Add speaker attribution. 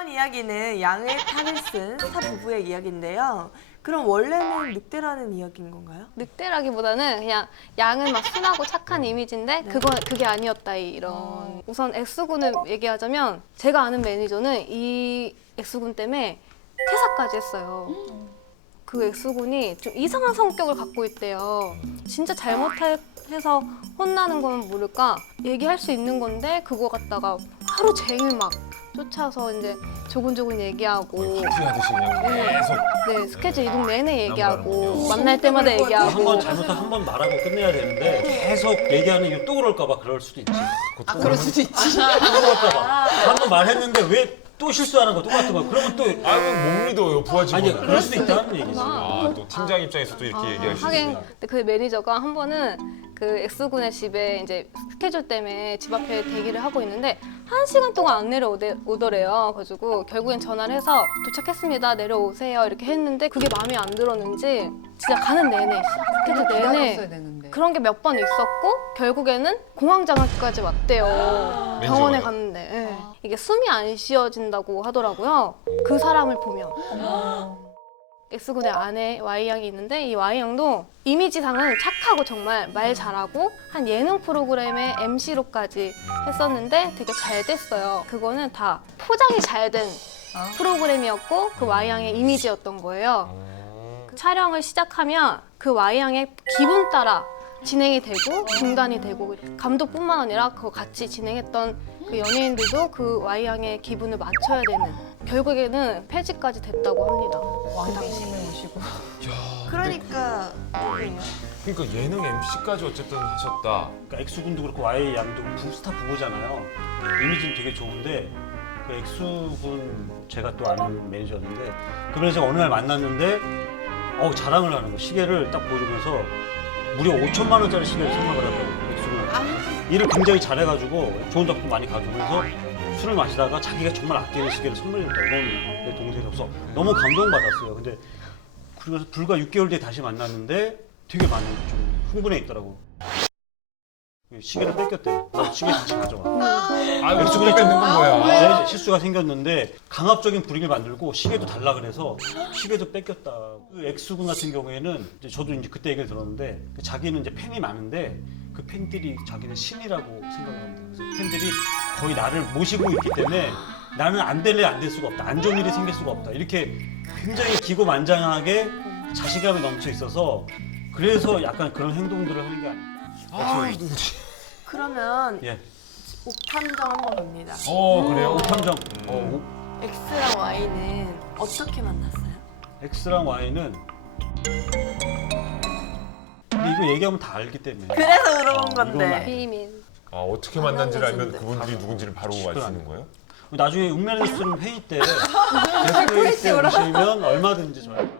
Speaker 1: 이번 이야기는 양의 탈을 쓴 스타 부부의 이야기인데요. 그럼 원래는 늑대라는 이야기인 건가요?
Speaker 2: 늑대라기보다는 그냥 양은 막 순하고 착한 이미지인데
Speaker 1: 네.
Speaker 2: 그게 아니었다 이런. 우선 X군을 얘기하자면 제가 아는 매니저는 이 X군 때문에 퇴사까지 했어요. 그 X군이 좀 이상한 성격을 갖고 있대요. 진짜 잘못해서 혼나는 건 모를까 얘기할 수 있는 건데 그거 갖다가 하루 종일 막 쫓아서 이제 조곤조곤 얘기하고
Speaker 3: 파티하듯이 그냥 계속.
Speaker 2: 네 스케줄 이동 내내 얘기하고 만날 때마다
Speaker 4: 한
Speaker 2: 얘기하고
Speaker 4: 번 잘못하면 한 번 말하고 끝내야 되는데 계속 얘기하는 이유 또 그럴까 봐 그럴 수도 있지.
Speaker 3: 그럴 수도 있지.
Speaker 4: 또 그럴까 봐. 한 번 말했는데 왜 또 실수하는 거 똑같은 거. 그러면 또
Speaker 3: 아유 못 믿어요 부하 직원.
Speaker 4: 아니 그럴 수도 있다는 얘기지.
Speaker 3: 아또 팀장 입장에서 또 이렇게 얘기할 수
Speaker 2: 하긴
Speaker 3: 있으니까.
Speaker 2: 근데 그 매니저가 한 번은 그 X군의 집에 이제 스케줄 때문에 집 앞에 대기를 하고 있는데 1시간 동안 안 내려오더래요. 그래가지고 결국엔 전화를 해서 도착했습니다. 내려오세요. 이렇게 했는데 그게 마음에 안 들었는지 진짜 가는 내내 스케줄 내내
Speaker 5: 되는데.
Speaker 2: 그런 게 몇 번 있었고 결국에는 공황장애까지 왔대요. 병원에 갔는데 예. 이게 숨이 안 쉬어진다고 하더라고요. 그 사람을 보면. X군의 아내 Y양이 있는데 이 Y양도 이미지상은 착하고 정말 말 잘하고 한 예능 프로그램의 MC로까지 했었는데 되게 잘 됐어요. 그거는 다 포장이 잘 된 프로그램이었고 그 Y양의 이미지였던 거예요. 그 촬영을 시작하면 그 Y양의 기분 따라 진행이 되고 중단이 되고 감독뿐만 아니라 그거 같이 진행했던 그 연예인들도 그 Y양의 기분을 맞춰야 되는 결국에는 폐지까지 됐다고 합니다.
Speaker 5: 왕비님을 모시고.
Speaker 1: 그러니까 누구예요?
Speaker 3: 그러니까 예능 MC까지 어쨌든 하셨다.
Speaker 4: 그러니까 X군도 그렇고 Y 양도 스타 부부잖아요. 이미지는 되게 좋은데 그 X군 제가 또 아는 매니저였는데 그 매니저가 어느 날 만났는데 자랑을 하는 거. 시계를 딱 보여주면서 무려 5천만 원짜리 시계를 선물을 하더라고요. X군은 일을 굉장히 잘해가지고 좋은 작품 많이 가져오면서 술을 마시다가 자기가 정말 아끼는 시계를 선물해줬다. 이건 내 동생이 없어. 너무 감동받았어요. 근데 그래서 불과 6개월 뒤에 다시 만났는데 되게 많이 좀 흥분해 있더라고. 시계를 뺏겼대요. 시계 다시 가져와.
Speaker 3: 아 X군이 뺏는 건 뭐야?
Speaker 4: 네, 실수가 생겼는데 강압적인 불이익을 만들고 시계도 달라 그래서 시계도 뺏겼다. 그 X군 같은 경우에는 이제 저도 이제 그때 얘기를 들었는데 자기는 이제 팬이 많은데 그 팬들이 자기는 신이라고 생각을 합니다. 그래서 팬들이 거의 나를 모시고 있기 때문에 나는 안 될래 안 될 수가 없다. 안 좋은 일이 생길 수가 없다. 이렇게 굉장히 기고만장하게 자신감이 넘쳐 있어서 그래서 약간 그런 행동들을 하는 게 아닐까.
Speaker 3: 아 누구지?
Speaker 1: 그러면
Speaker 4: 예.
Speaker 1: 옥탐정 한번 갑니다.
Speaker 3: 그래요?
Speaker 4: 탐정.
Speaker 1: X랑 Y는 어떻게 만났어요?
Speaker 4: X랑 Y는 근데 이거 얘기하면 다 알기 때문에.
Speaker 1: 그래서 물어본
Speaker 4: 이건
Speaker 1: 건데.
Speaker 4: 알-
Speaker 2: 비밀.
Speaker 3: 아 어떻게 만난지를 알면
Speaker 1: 만났는데.
Speaker 3: 그분들이 누군지를 바로 알 수 있는 거예요?
Speaker 4: 나중에 웅면의 수는 회의 때 게스트 회의 때 오시면 얼마든지 저희